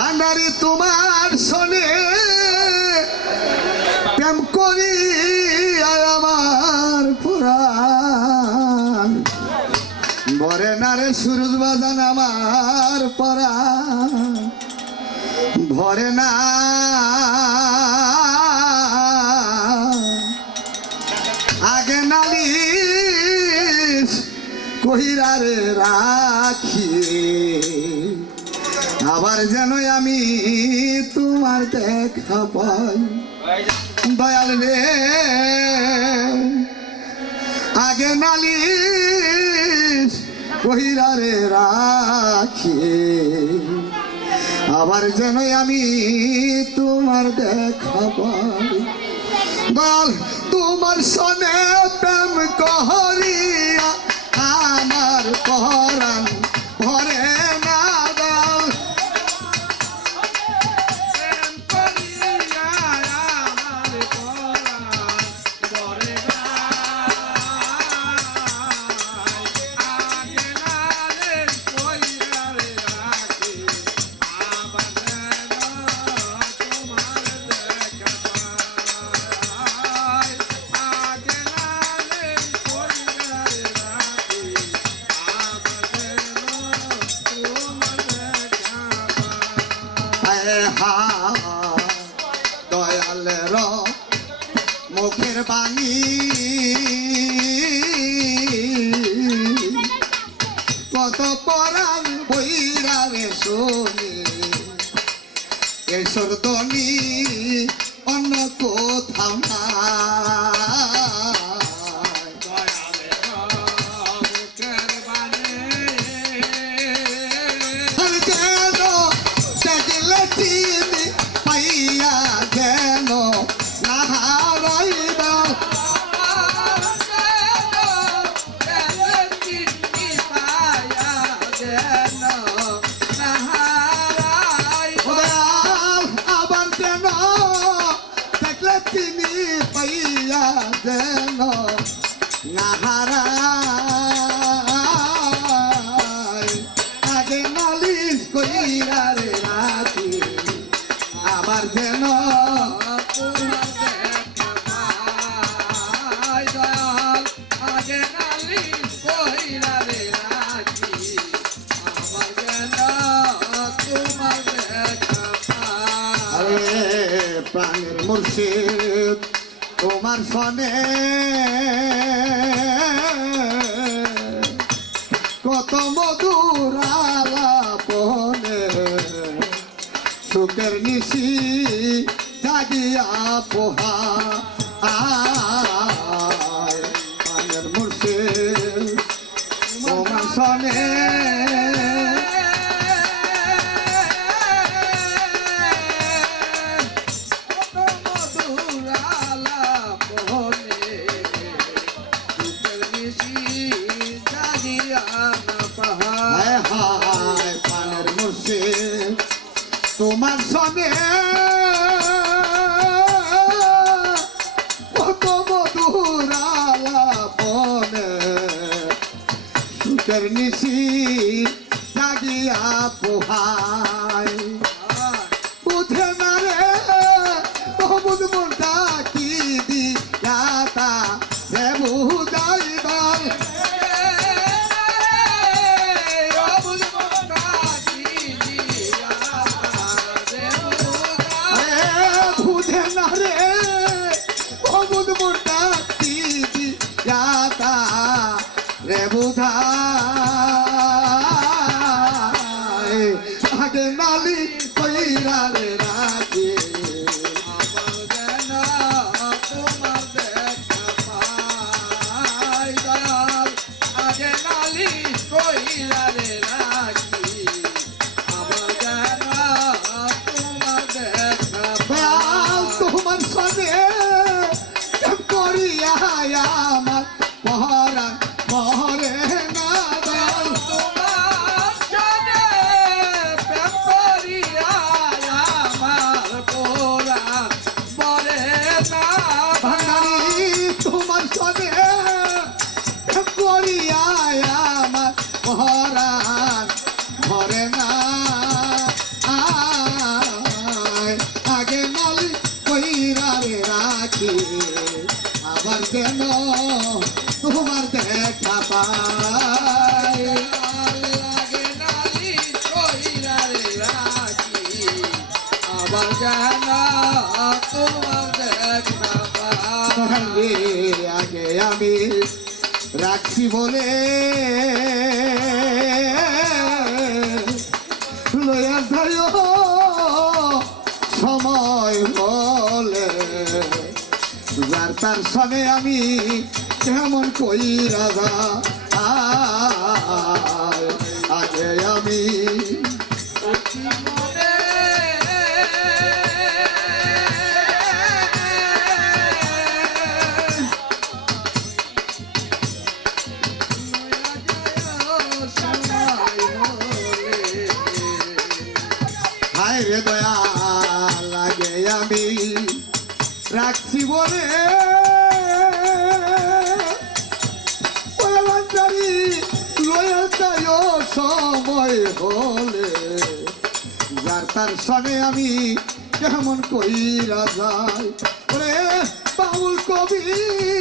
ভান্ডারি তোমার শোনে। প্রেম করি আমার পুরাণ। বরে নারে সুরজ বাজান আমার পরা ভরে না। আগে নালিশ কহিরারে রাখি আবার যেন আমি তোমার দেখা পাই। দয়াল রে, আগে নালিশ কহিরারে রাখি। আবার যেন আমি তোমার দেখা পাই। বল তোমার সনে প্রেম কহরিয়া high. আবার যেন প্রাণের মুর্শিদ তোমার সনে কত মধুর পোহা নিশি জাগিয়া পোহায় কাছে আবার কেন তোমার দেখা পায় আবার কেন তোমার দেখা পায় আগে আমি রাখছি বলে তার সবে আমি কেমন কই রাজা সময় বলে যার তার সঙ্গে আমি কেমন কইরা যাই। রে বাউল কবির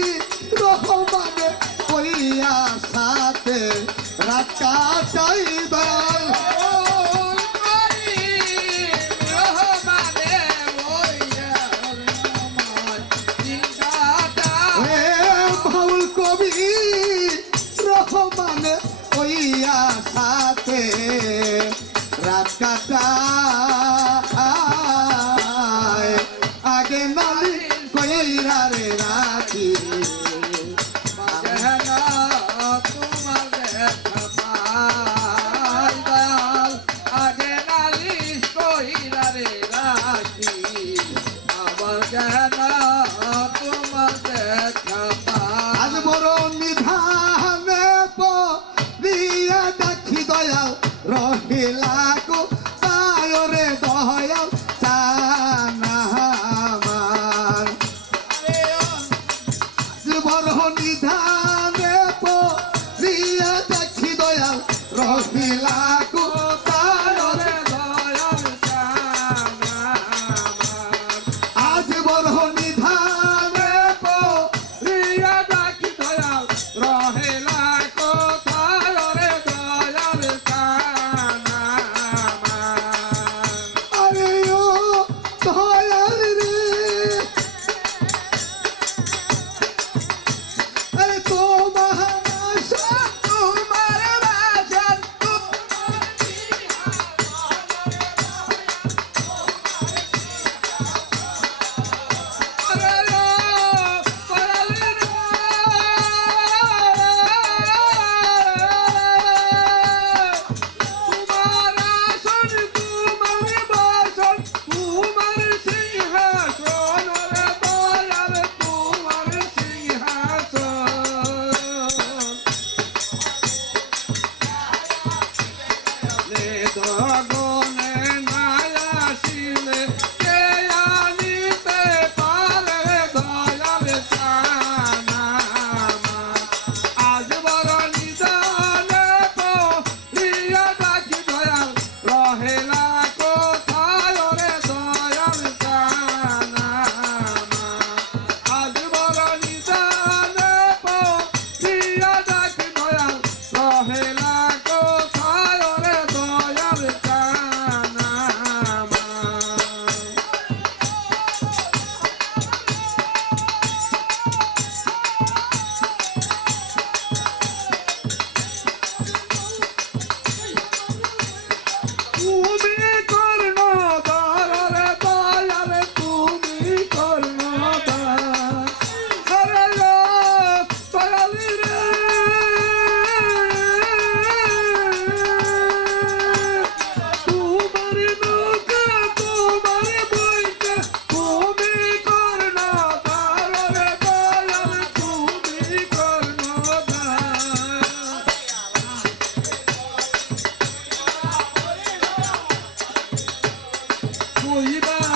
我一般。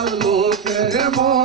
লোকের মন।